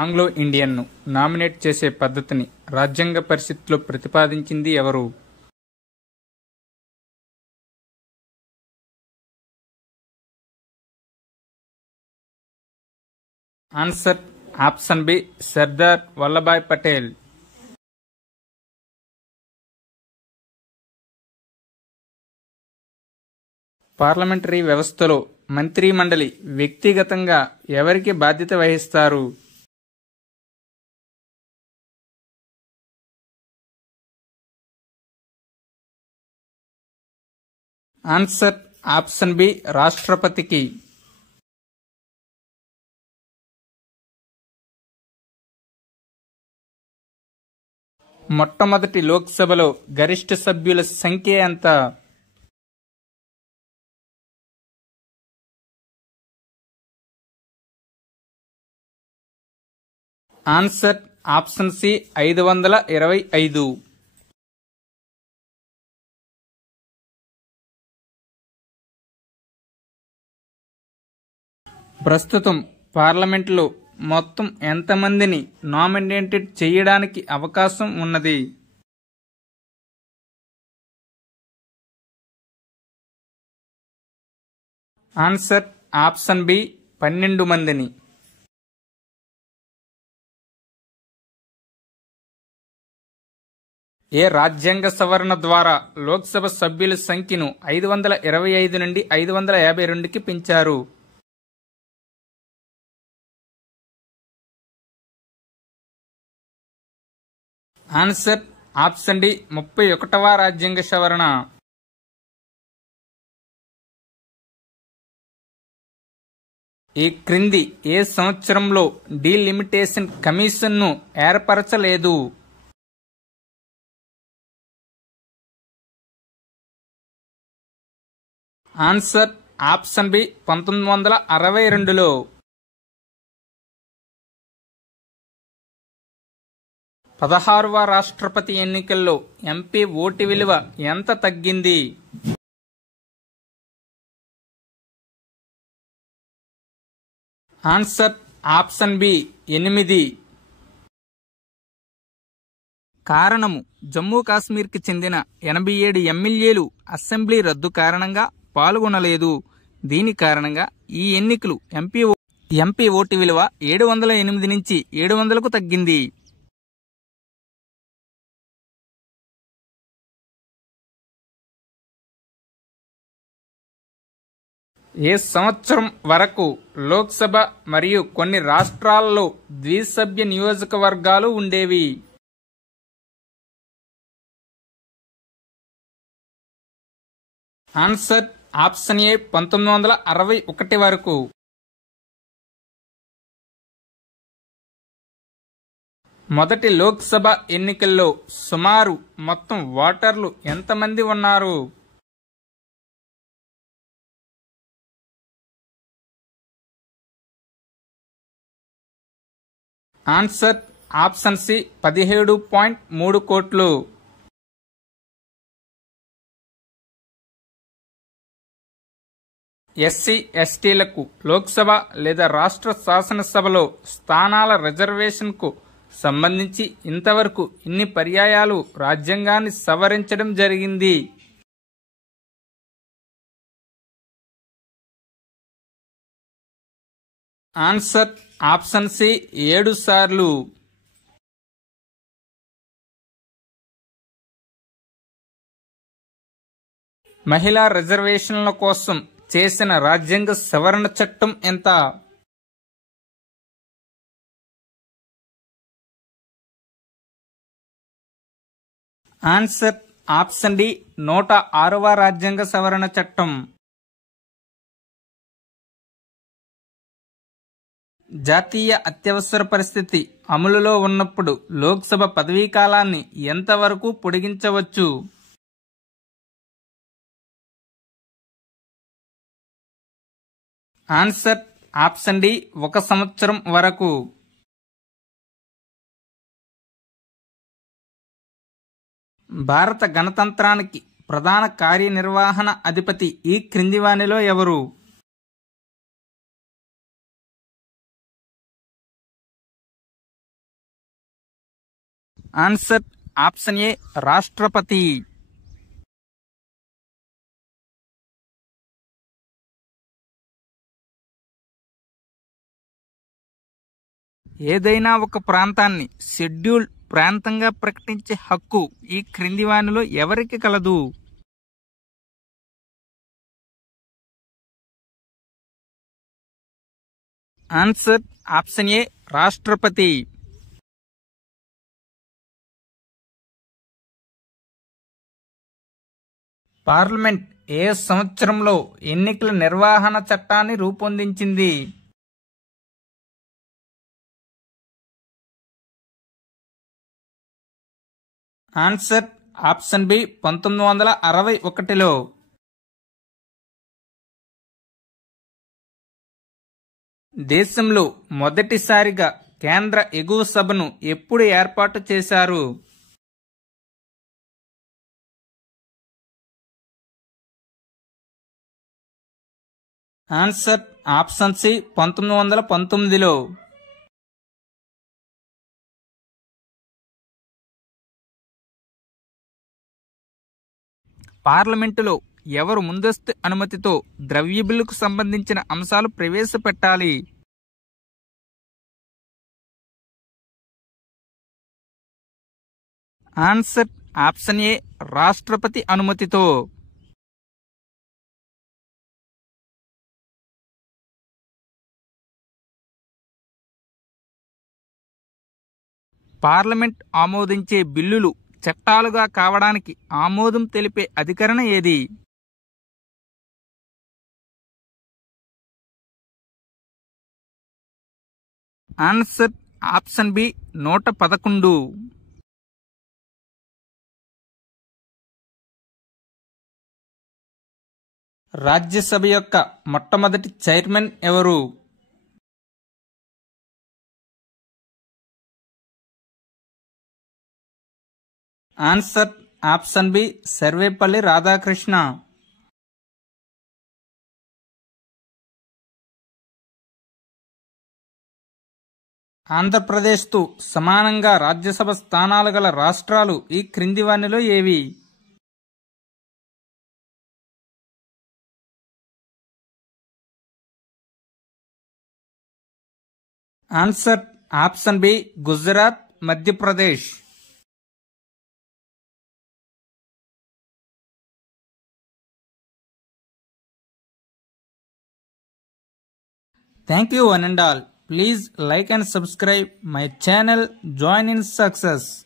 Anglo ఇండియన్ను nominate చేసే పద్ధతిని రాజ్యాంగ పరిషత్లో ప్రతిపాదించింది ఎవరు? Answer option B Sardar Vallabhbhai Patel. Parliamentary వ్యవస్థలో మంత్రిమండలి వ్యక్తిగతంగా ఎవరికి బాధ్యత వహిస్తారు? ఆన్సర్ ఆప్షన్ బి రాష్ట్రపతికి. మొట్టమొదటి లోక్సభలో గరిష్ఠ సభ్యుల సంఖ్య ఎంత? Answer option C 525. ప్రస్తుతం పార్లమెంట్లో మొత్తం ఎంతమందిని నామినేటెడ్ చేయడానికి అవకాశం ఉన్నది? ఆన్సర్ ఆప్షన్ బి 12 మందిని. ఏ రాజ్యాంగ సవరణ ద్వారా లోక్సభ సభ్యుల సంఖ్యను 525 నుండి 552కి పెంచారు? ఆన్సర్ ఆప్షన్ డి 31వ రాజ్యాంగ సవరణ. ఈ క్రింది ఏ సంవత్సరంలో డీలిమిటేషన్ కమిషన్ను ఏర్పరచలేదు? ఆన్సర్ ఆప్షన్ బి 1962లో. పదహారవ రాష్ట్రపతి ఎన్నికల్లో ఎంపీ ఓటు విలువ ఎంత తగ్గింది? Answer option B 8. కారణము జమ్మూ కాశ్మీర్కి చెందిన 87 ఎమ్మెల్యేలు అసెంబ్లీ రద్దు కారణంగా పాల్గొనలేదు. దీని కారణంగా ఈ ఎన్నికలు ఎంపీ ఓటు విలువ 708 నుంచి 700కు తగ్గింది. ఏ సంవత్సరం వరకు లోక్సభ మరియు కొన్ని రాష్ట్రాల్లో ద్విసభ్య నియోజకవర్గాలు ఉండేవి? ఆన్సర్ ఆప్షన్ ఏ 1961 వరకు. మొదటి లోక్సభ ఎన్నికల్లో సుమారు మొత్తం ఓటర్లు ఎంతమంది ఉన్నారు? ఆన్సర్ ఆప్షన్ సి 17.3 కోట్లు. ఎస్సీ ఎస్టీలకు లోక్సభ లేదా రాష్ట్ర శాసనసభలో స్థానాల రిజర్వేషన్కు సంబంధించి ఇంతవరకు ఇన్ని పర్యాయాలు రాజ్యాంగాన్ని సవరించడం జరిగింది? ఆన్సర్ ఆప్షన్ సి 7 సార్లు. మహిళా రిజర్వేషన్ల కోసం చేసిన రాజ్యాంగ సవరణ చట్టం ఎంత? ఆన్సర్ ఆప్షన్ డి 106వ రాజ్యాంగ సవరణ చట్టం. జాతీయ అత్యవసర పరిస్థితి అమలులో ఉన్నప్పుడు లోక్సభ పదవీకాలాన్ని ఎంతవరకు పొడిగించవచ్చు? ఆన్సర్ ఆప్షన్ డి 1 సంవత్సరం వరకు. భారత గణతంత్రానికి ప్రధాన కార్యనిర్వహణ అధిపతి ఈ క్రింది వానిలో ఎవరు? ఆన్సర్ ఆప్షన్ ఏ రాష్ట్రపతి. ఏదైనా ఒక ప్రాంతాన్ని షెడ్యూల్డ్ ప్రాంతంగా ప్రకటించే హక్కు ఈ క్రింది వానిలో ఎవరికి కలదు? ఆన్సర్ ఆప్షన్ ఏ రాష్ట్రపతి. పార్లమెంట్ ఏ సంవత్సరంలో ఎన్నికల నిర్వహణ చట్టాన్ని రూపొందించింది? ఆన్సర్ ఆప్షన్ బి 1961లో. దేశంలో మొదటిసారిగా కేంద్ర ఎగువ సభను ఎప్పుడు ఏర్పాటు చేశారు? ఆన్సర్ ఆప్షన్ సి 1919లో. పార్లమెంటులో ఎవరు ముందస్తు అనుమతితో ద్రవ్య బిల్లుకు సంబంధించిన అంశాలు ప్రవేశపెట్టాలి? ఆన్సర్ ఆప్షన్ ఏ రాష్ట్రపతి అనుమతితో. పార్లమెంట్ ఆమోదించే బిల్లులు చట్టాలుగా కావడానికి ఆమోదం తెలిపే అధికరణ ఏది? Answer option B 111. రాజ్యసభ యొక్క మొట్టమొదటి చైర్మన్ ఎవరు? Answer option B Sarvepalli Radhakrishna. ఆంధ్రప్రదేశ్తో సమానంగా రాజ్యసభ స్థానాలు గల రాష్ట్రాలు ఈ క్రింది వానిలో ఏవి? Answer option B Gujarat, Madhya Pradesh. Thank you one and all. Please like and subscribe my channel. Join in success.